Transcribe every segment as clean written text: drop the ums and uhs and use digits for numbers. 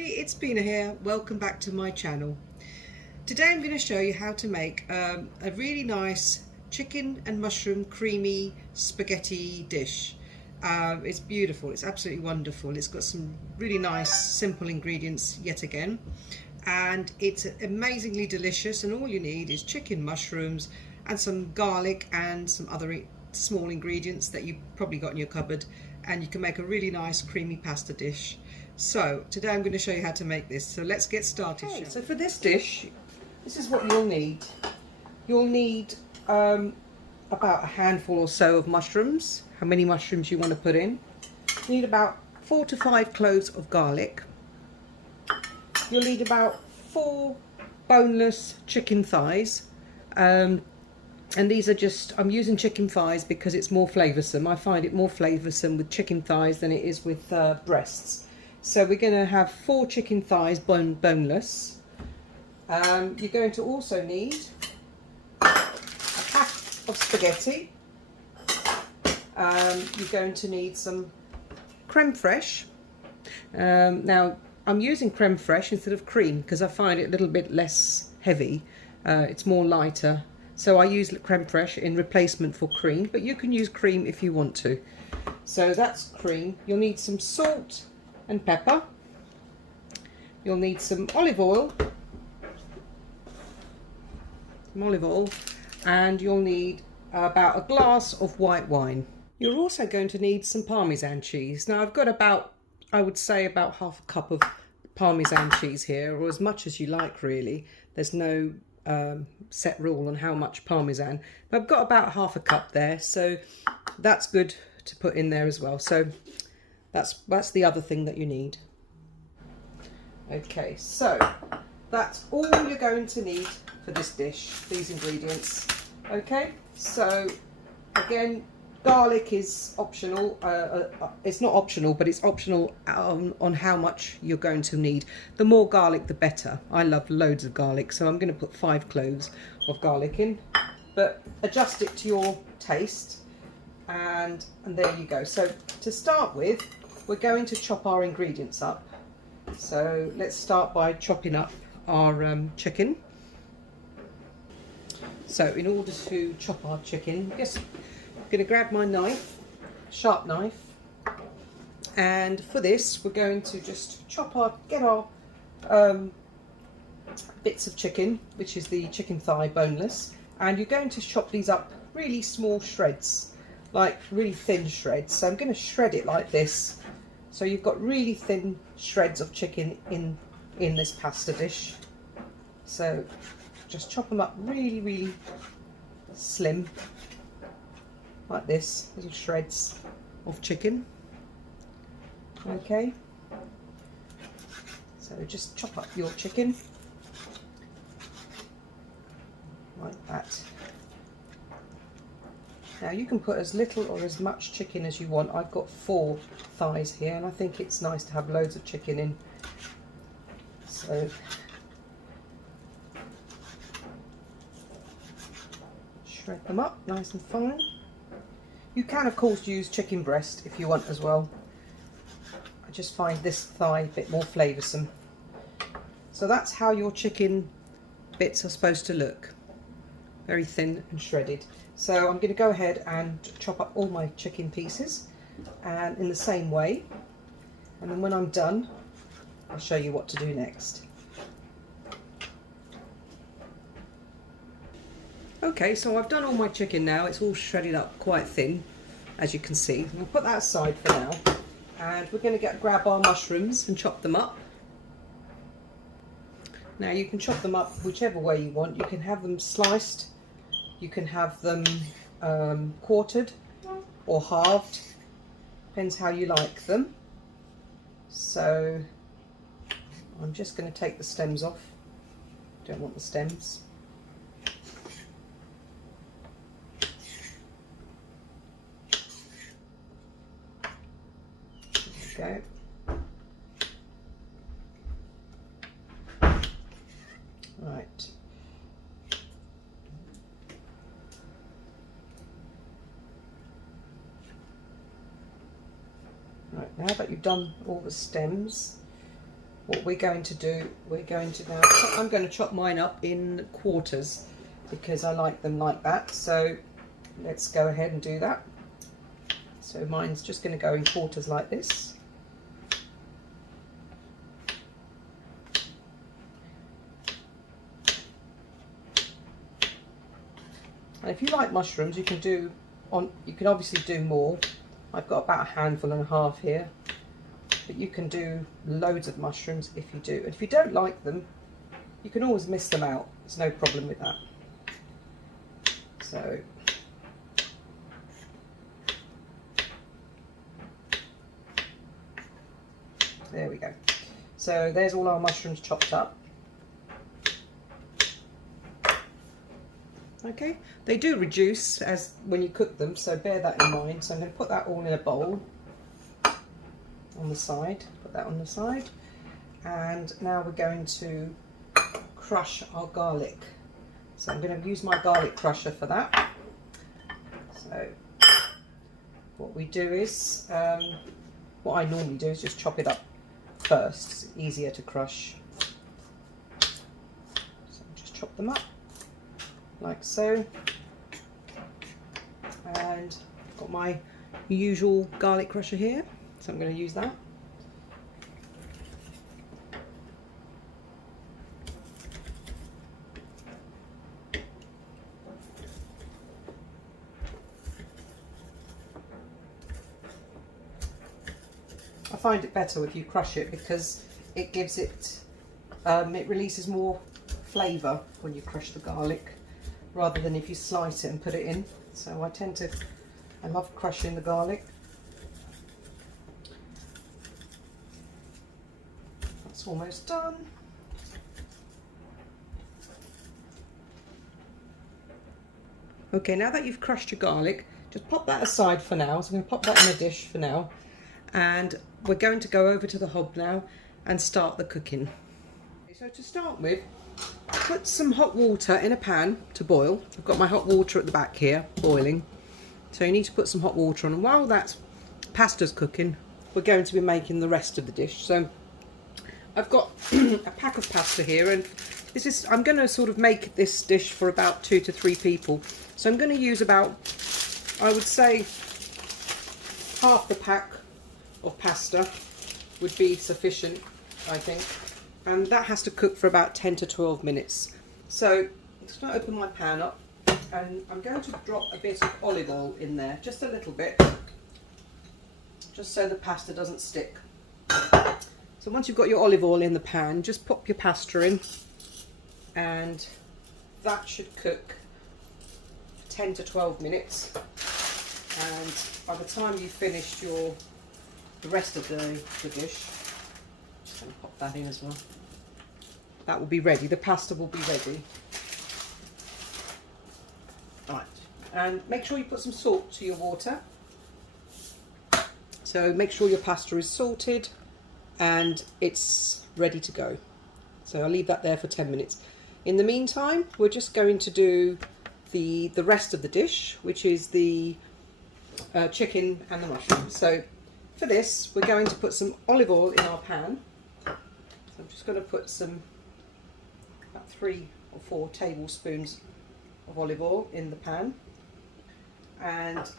It's Pina here. Welcome back to my channel. Today I'm going to show you how to make a really nice chicken and mushroom creamy spaghetti dish. It's beautiful, it's absolutely wonderful. It's got some really nice simple ingredients yet again, and it's amazingly delicious, and all you need is chicken, mushrooms and some garlic and some other small ingredients that you've probably got in your cupboard, and you can make a really nice creamy pasta dish. So today I'm going to show you how to make this, so let's get started. Okay, so for this dish, this is what you'll need. You'll need about a handful or so of mushrooms, how many mushrooms you want to put in. You need about 4 to 5 cloves of garlic. You'll need about 4 boneless chicken thighs, and these are just, I'm using chicken thighs because it's more flavoursome. I find it more flavoursome with chicken thighs than it is with breasts. So we're going to have 4 chicken thighs boneless. You're going to also need a pack of spaghetti. You're going to need some creme fraiche. Now I'm using creme fraiche instead of cream because I find it a little bit less heavy. It's more lighter. So I use creme fraiche in replacement for cream, but you can use cream if you want to. So that's cream. You'll need some salt and pepper. You'll need some olive oil, and you'll need about a glass of white wine. You're also going to need some parmesan cheese. Now I've got about, I would say about half a cup of parmesan cheese here, or as much as you like really. There's no set rule on how much parmesan, but I've got about half a cup there, so that's good to put in there as well. So that's the other thing that you need. Okay, so that's all you're going to need for this dish, these ingredients. Okay, so again, garlic is optional. It's not optional, but it's optional on how much you're going to need. The more garlic the better. I love loads of garlic, so I'm going to put 5 cloves of garlic in, but adjust it to your taste, and there you go. So to start with, we're going to chop our ingredients up. So let's start by chopping up our chicken. So in order to chop our chicken, I'm going to grab my knife, sharp knife, and for this we're going to just get our bits of chicken, which is the chicken thigh boneless, and you're going to chop these up really small shreds, like really thin shreds. So I'm going to shred it like this. So you've got really thin shreds of chicken in this pasta dish. So just chop them up really, really slim, like this, little shreds of chicken. Okay, so just chop up your chicken like that. Now you can put as little or as much chicken as you want. I've got 4 thighs here, and I think it's nice to have loads of chicken in. So shred them up nice and fine. You can of course use chicken breast if you want as well. I just find this thigh a bit more flavoursome. So that's how your chicken bits are supposed to look. Very thin and shredded. So I'm going to go ahead and chop up all my chicken pieces, and in the same way, and then when I'm done I'll show you what to do next. Okay, so I've done all my chicken now. It's all shredded up quite thin, as you can see. I'll put that aside for now, and we're going to grab our mushrooms and chop them up. Now you can chop them up whichever way you want. You can have them sliced, you can have them quartered or halved, depends how you like them. So I'm just going to take the stems off, don't want the stems. There we go. Right, now that you've done all the stems, what we're going to do, I'm going to chop mine up in quarters because I like them like that. So let's go ahead and do that. So mine's just going to go in quarters like this. And if you like mushrooms, you can obviously do more. I've got about a handful and a half here, but you can do loads of mushrooms if you do. And if you don't like them, you can always miss them out. There's no problem with that. So there we go. So there's all our mushrooms chopped up. Okay, they do reduce as when you cook them, so bear that in mind. So I'm going to put that all in a bowl on the side, put that on the side, and now we're going to crush our garlic. So I'm going to use my garlic crusher for that. So what we do is, what I normally do is just chop it up first. It's easier to crush. So just chop them up like so, and I've got my usual garlic crusher here, so I'm going to use that. I find it better if you crush it because it gives it, it releases more flavour when you crush the garlic, rather than if you slice it and put it in. So I love crushing the garlic. That's almost done. Okay, now that you've crushed your garlic, just pop that aside for now. So I'm going to pop that in a dish for now, and we're going to go over to the hob now and start the cooking. So to start with, put some hot water in a pan to boil. I've got my hot water at the back here boiling, so you need to put some hot water on, and while that pasta's cooking, we're going to be making the rest of the dish. So I've got a pack of pasta here, and I'm going to sort of make this dish for about 2 to 3 people. So I'm going to use about, I would say, half the pack of pasta would be sufficient, I think. And that has to cook for about 10 to 12 minutes. So I'm just going to open my pan up, and I'm going to drop a bit of olive oil in there, just a little bit, just so the pasta doesn't stick. So once you've got your olive oil in the pan, just pop your pasta in, and that should cook 10 to 12 minutes. And by the time you've finished the rest of the dish, I'm just going to pop that in as well. That will be ready. The pasta will be ready. Right, and make sure you put some salt to your water. So make sure your pasta is salted and it's ready to go. So I'll leave that there for 10 minutes. In the meantime, we're just going to do the rest of the dish, which is the chicken and the mushrooms. So for this, we're going to put some olive oil in our pan. So I'm just going to put about 3 or 4 tablespoons of olive oil in the pan, and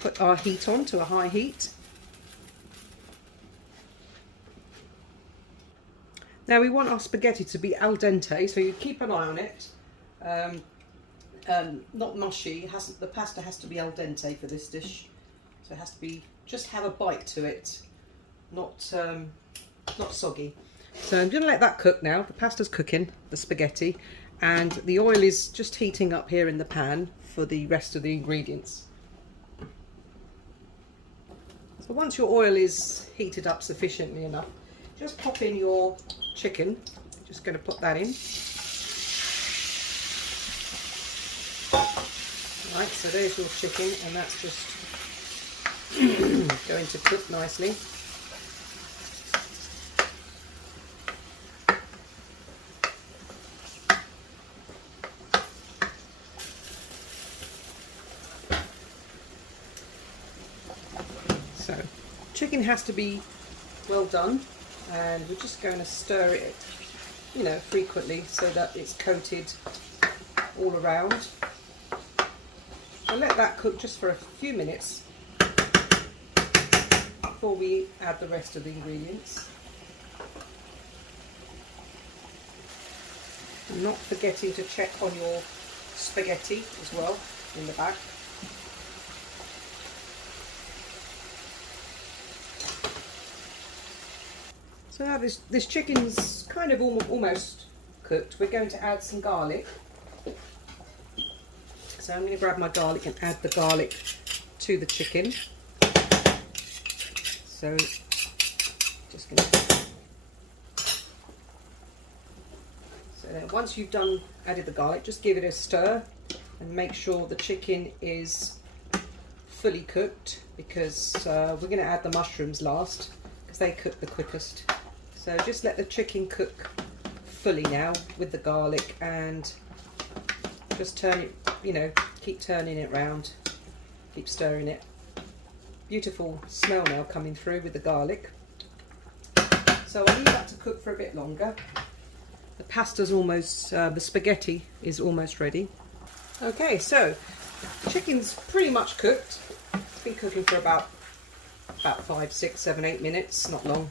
put our heat on to a high heat. Now we want our spaghetti to be al dente, so you keep an eye on it. Not mushy. The pasta has to be al dente for this dish, so it has to be, just have a bite to it, not soggy. So I'm going to let that cook now. The pasta's cooking, the spaghetti, and the oil is just heating up here in the pan for the rest of the ingredients. So once your oil is heated up sufficiently enough, just pop in your chicken. I'm just going to put that in. Right, so there's your chicken, and that's just going to cook nicely. chicken has to be well done, and we're just going to stir it, you know, frequently so that it's coated all around. I'll let that cook just for a few minutes before we add the rest of the ingredients. And not forgetting to check on your spaghetti as well in the back. So now this chicken's kind of almost cooked. We're going to add some garlic. So I'm going to grab my garlic and add the garlic to the chicken. So just going to. So then once you've added the garlic, just give it a stir and make sure the chicken is fully cooked, because we're going to add the mushrooms last because they cook the quickest. So just let the chicken cook fully now with the garlic, and just turn it, you know, keep turning it around, keep stirring it. Beautiful smell now coming through with the garlic. So I'll leave that to cook for a bit longer. The pasta's almost, the spaghetti is almost ready. Okay, so the chicken's pretty much cooked. It's been cooking for about 5, 6, 7, 8 minutes, not long,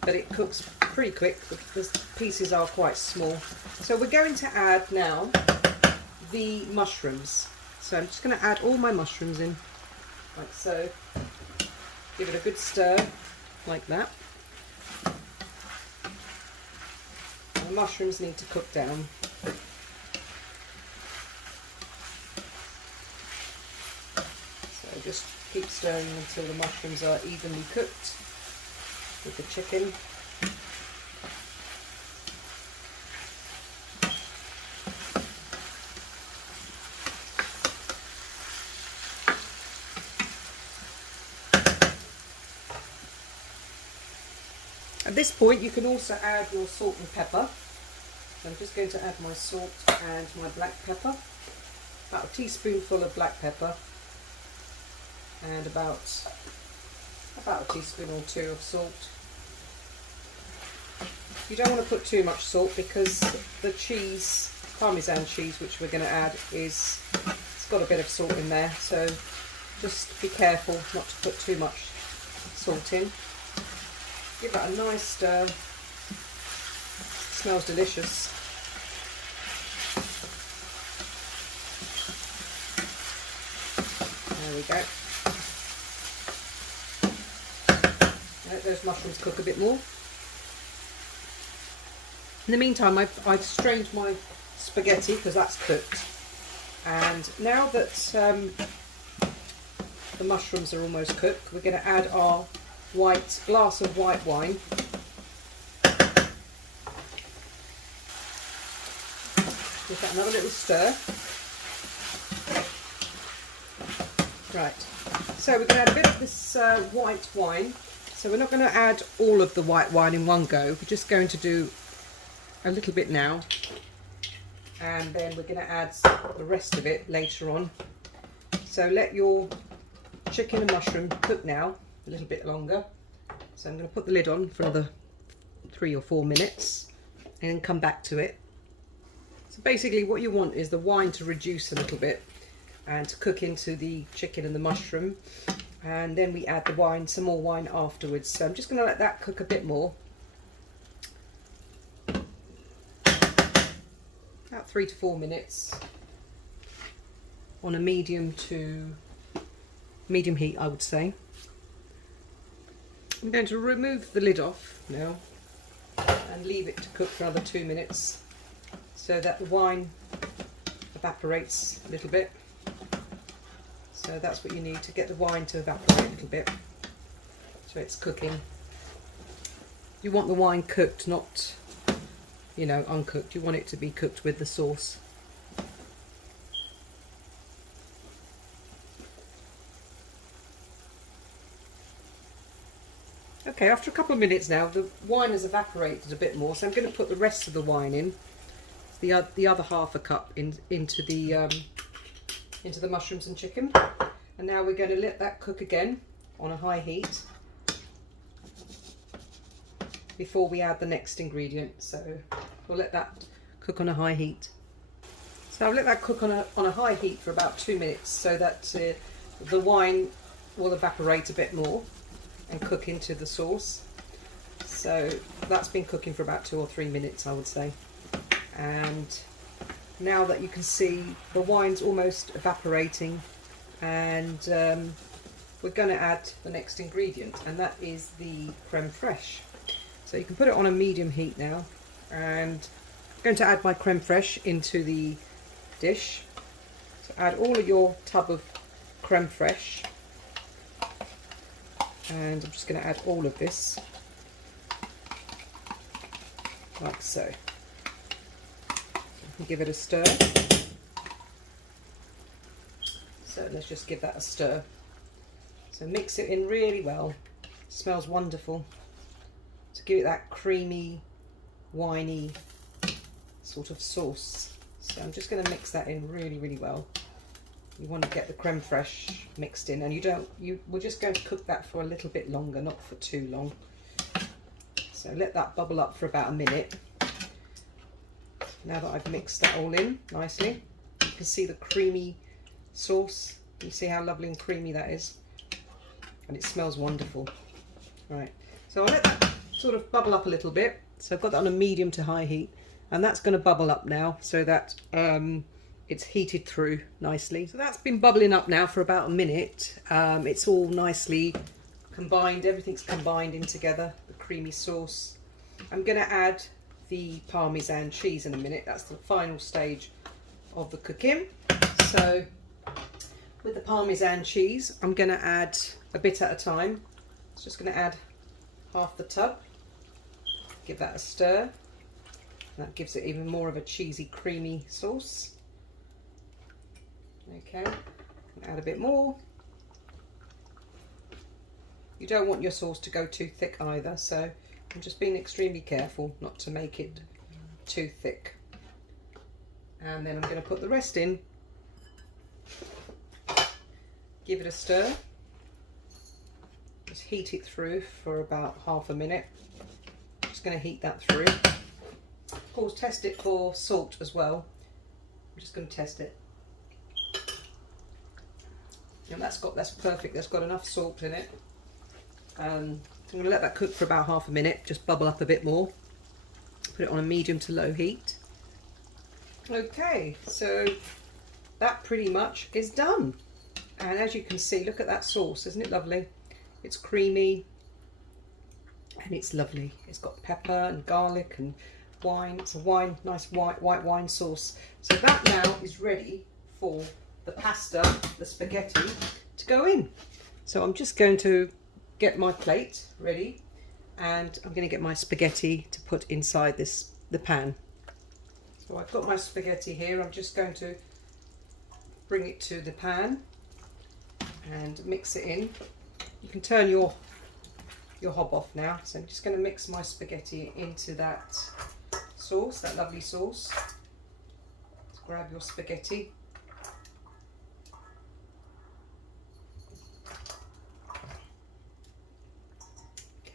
but it cooks pretty quick. The pieces are quite small. So we're going to add now the mushrooms. So I'm just going to add all my mushrooms in, like so. Give it a good stir, like that. And the mushrooms need to cook down. So just keep stirring until the mushrooms are evenly cooked with the chicken. At this point you can also add your salt and pepper. So I'm just going to add my salt and my black pepper. About a teaspoonful of black pepper and about a teaspoon or 2 of salt. You don't want to put too much salt because the cheese, parmesan cheese, which we're going to add, it's got a bit of salt in there, so just be careful not to put too much salt in. Give that a nice stir. It smells delicious. There we go. Let those mushrooms cook a bit more. In the meantime, I've strained my spaghetti because that's cooked. And now that the mushrooms are almost cooked, we're going to add our glass of white wine. Give that another little stir. Right, so we're going to add a bit of this white wine. So we're not going to add all of the white wine in one go. We're just going to do a little bit now, and then we're going to add the rest of it later on. So let your chicken and mushroom cook now a little bit longer. So I'm going to put the lid on for another 3 or 4 minutes and then come back to it. So basically what you want is the wine to reduce a little bit and to cook into the chicken and the mushroom, and then we add the wine, some more wine afterwards. So I'm just going to let that cook a bit more, about 3 to 4 minutes on a medium heat, I would say. I'm going to remove the lid off now and leave it to cook for another 2 minutes so that the wine evaporates a little bit. So that's what you need, to get the wine to evaporate a little bit so it's cooking. You want the wine cooked, not, you know, uncooked. You want it to be cooked with the sauce. Okay, after a couple of minutes now, the wine has evaporated a bit more, so I'm going to put the rest of the wine in, the other half a cup into the mushrooms and chicken. And now we're going to let that cook again on a high heat before we add the next ingredient. So we'll let that cook on a high heat. So I'll let that cook on a high heat for about 2 minutes so that the wine will evaporate a bit more and cook into the sauce. So that's been cooking for about 2 or 3 minutes, I would say. And now that you can see the wine's almost evaporating, and we're going to add the next ingredient, and that is the creme fraiche. So you can put it on a medium heat now, and I'm going to add my creme fraiche into the dish. So add all of your tub of creme fraiche, and I'm just going to add all of this like so. And give it a stir. So let's just give that a stir. So mix it in really well. It smells wonderful. To give it that creamy, winey sort of sauce. So I'm just going to mix that in really, really well. You want to get the creme fraiche mixed in, and we're just going to cook that for a little bit longer, not for too long. So let that bubble up for about a minute. Now that I've mixed that all in nicely, you can see the creamy sauce. You see how lovely and creamy that is, and it smells wonderful. Right, so I'll let that sort of bubble up a little bit. So I've got that on a medium to high heat, and that's going to bubble up now so that it's heated through nicely. So that's been bubbling up now for about a minute. It's all nicely combined, everything's combined in together, the creamy sauce. I'm going to add the parmesan cheese in a minute. That's the final stage of the cooking. So with the parmesan cheese, I'm going to add a bit at a time. I'm just going to add half the tub, give that a stir. That gives it even more of a cheesy, creamy sauce. Okay, add a bit more. You don't want your sauce to go too thick either, so I'm just being extremely careful not to make it too thick. And then I'm going to put the rest in, give it a stir, just heat it through for about half a minute. Just going to heat that through. Of course, test it for salt as well. I'm just going to test it. And that's perfect. That's got enough salt in it. So I'm going to let that cook for about half a minute, just bubble up a bit more. Put it on a medium to low heat. Okay, so that pretty much is done. And as you can see, look at that sauce, isn't it lovely? It's creamy and it's lovely. It's got pepper and garlic and wine. It's a nice white wine sauce. So that now is ready for the pasta, the spaghetti, to go in. So I'm just going to get my plate ready, and I'm going to get my spaghetti to put inside the pan. So I've got my spaghetti here. I'm just going to bring it to the pan and mix it in. You can turn your hob off now. So I'm just going to mix my spaghetti into that sauce, that lovely sauce. Let's grab your spaghetti.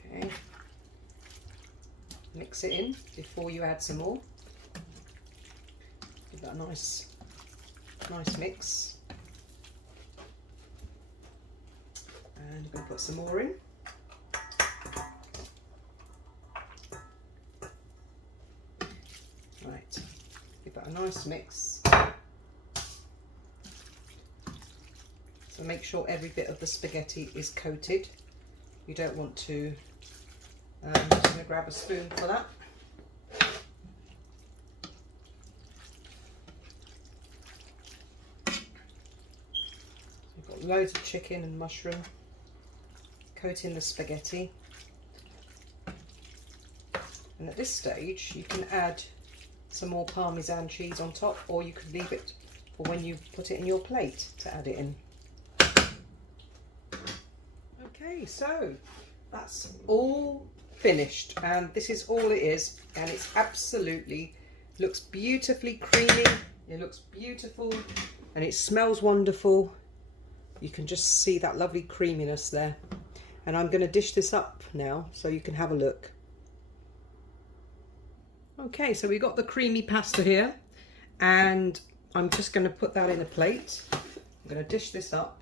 Okay. Mix it in before you add some more. Give that a nice mix. And I'm going to put some more in. Right, give that a nice mix. So make sure every bit of the spaghetti is coated. You don't want to, I'm just going to grab a spoon for that. We've got loads of chicken and mushroom. Coating the spaghetti. And at this stage you can add some more parmesan cheese on top, or you could leave it for when you put it in your plate to add it in. Okay, so that's all finished, and this is all it is, and it's absolutely looks beautifully creamy. It looks beautiful and it smells wonderful. You can just see that lovely creaminess there. And I'm going to dish this up now so you can have a look. Okay, so we got the creamy pasta here, and I'm just going to put that in a plate. I'm going to dish this up.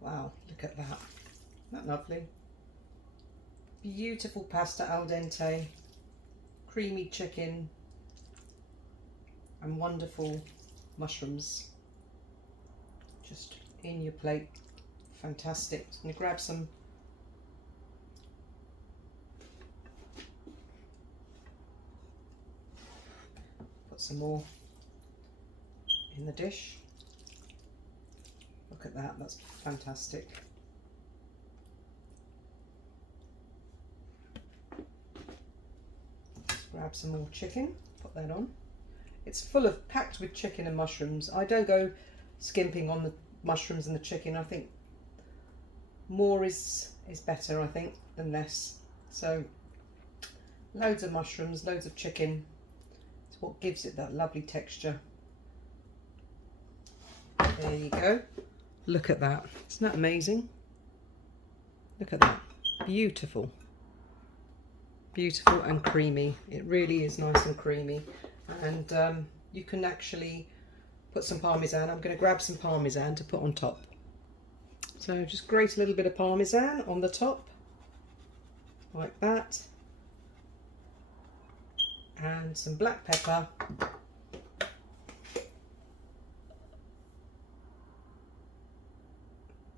Wow, look at that. Isn't that lovely? Beautiful pasta al dente, creamy chicken, and wonderful mushrooms just in your plate. Fantastic. I'm going to grab some some more in the dish. Look at that, that's fantastic. Let's grab some more chicken, put that on. It's packed with chicken and mushrooms. I don't go skimping on the mushrooms and the chicken. I think more is better, I think, than less. So loads of mushrooms, loads of chicken. What gives it that lovely texture. There you go. Look at that. Isn't that amazing? Look at that. Beautiful. Beautiful and creamy. It really is nice and creamy. And you can actually put some parmesan. I'm going to grab some parmesan to put on top. So just grate a little bit of parmesan on the top, like that. And some black pepper,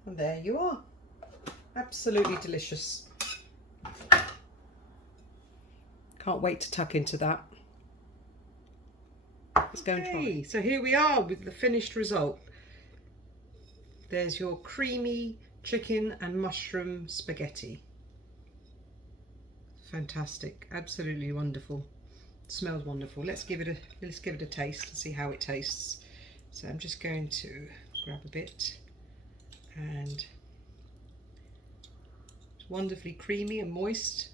and there you are. Absolutely delicious. Can't wait to tuck into that. Let's go and try it. So here we are with the finished result. There's your creamy chicken and mushroom spaghetti. Fantastic, absolutely wonderful. Smells wonderful. Let's give it a taste and see how it tastes. So I'm just going to grab a bit, and it's wonderfully creamy and moist.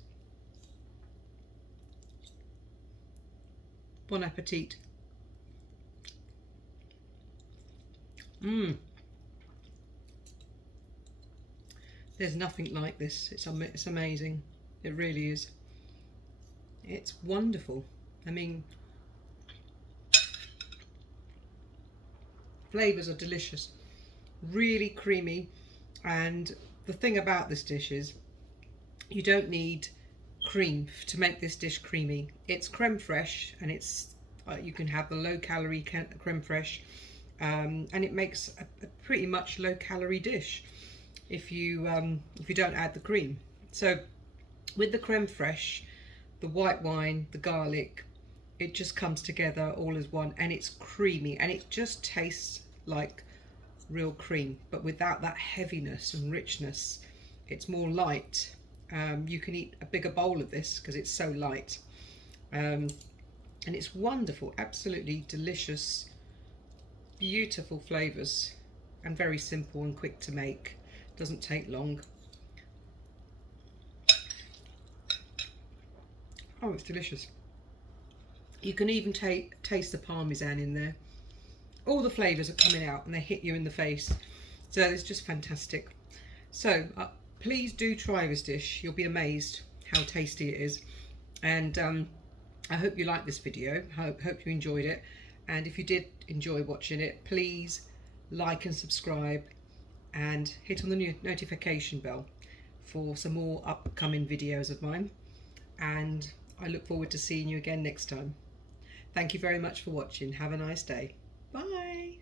Bon appetit. There's nothing like this. It's amazing. It really is. It's wonderful. I mean, flavours are delicious, really creamy, and the thing about this dish is you don't need cream to make this dish creamy. It's creme fraiche, and it's you can have the low-calorie creme fraiche, and it makes a pretty much low-calorie dish if you don't add the cream. So with the creme fraiche, the white wine, the garlic, it just comes together all as one, and it's creamy, and it just tastes like real cream, but without that heaviness and richness. It's more light. You can eat a bigger bowl of this because it's so light, and it's wonderful, absolutely delicious, beautiful flavours, and very simple and quick to make. Doesn't take long. Oh, it's delicious. You can even taste the parmesan in there. All the flavours are coming out and they hit you in the face. So it's just fantastic. So please do try this dish. You'll be amazed how tasty it is. And I hope you liked this video. Hope you enjoyed it. And if you did enjoy watching it, please like and subscribe and hit on the notification bell for some more upcoming videos of mine. And I look forward to seeing you again next time. Thank you very much for watching. Have a nice day. Bye.